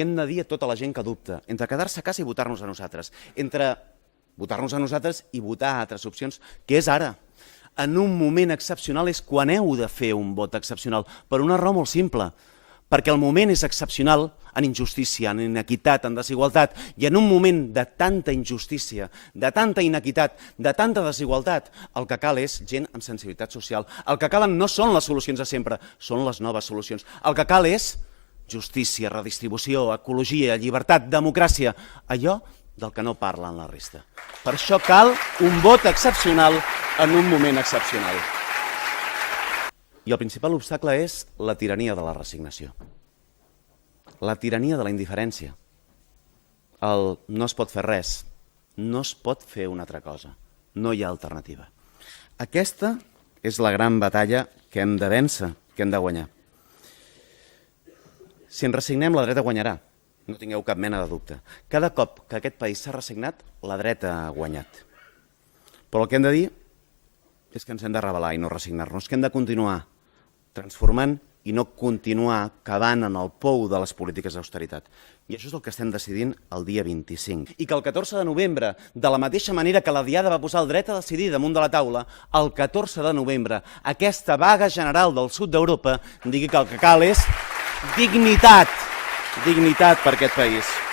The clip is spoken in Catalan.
li hem de dir a tota la gent que dubta entre quedar-se a casa i votar-nos a nosaltres, entre votar-nos a nosaltres i votar altres opcions, que és ara. En un moment excepcional és quan heu de fer un vot excepcional, per una raó molt simple, perquè el moment és excepcional en injustícia, en inequitat, en desigualtat, i en un moment de tanta injustícia, de tanta inequitat, de tanta desigualtat, el que cal és gent amb sensibilitat social. El que calen no són les solucions de sempre, són les noves solucions. El que cal és justícia, redistribució, ecologia, llibertat, democràcia, allò del que no parlen la resta. Per això cal un vot excepcional en un moment excepcional. I el principal obstacle és la tirania de la resignació. La tirania de la indiferència. El no es pot fer res, no es pot fer una altra cosa, no hi ha alternativa. Aquesta és la gran batalla que hem de vèncer, que hem de guanyar. Si ens resignem, la dreta guanyarà, no tingueu cap mena de dubte. Cada cop que aquest país s'ha resignat, la dreta ha guanyat. Però el que hem de dir és que ens hem de rebel·lar i no resignar-nos, que hem de continuar transformant i no continuar cavant en el pou de les polítiques d'austeritat. I això és el que estem decidint el dia 25. I que el 14 de novembre, de la mateixa manera que la Diada va posar el dret a decidir damunt de la taula, el 14 de novembre, aquesta vaga general del sud d'Europa digui que el que cal és dignitat per aquest país.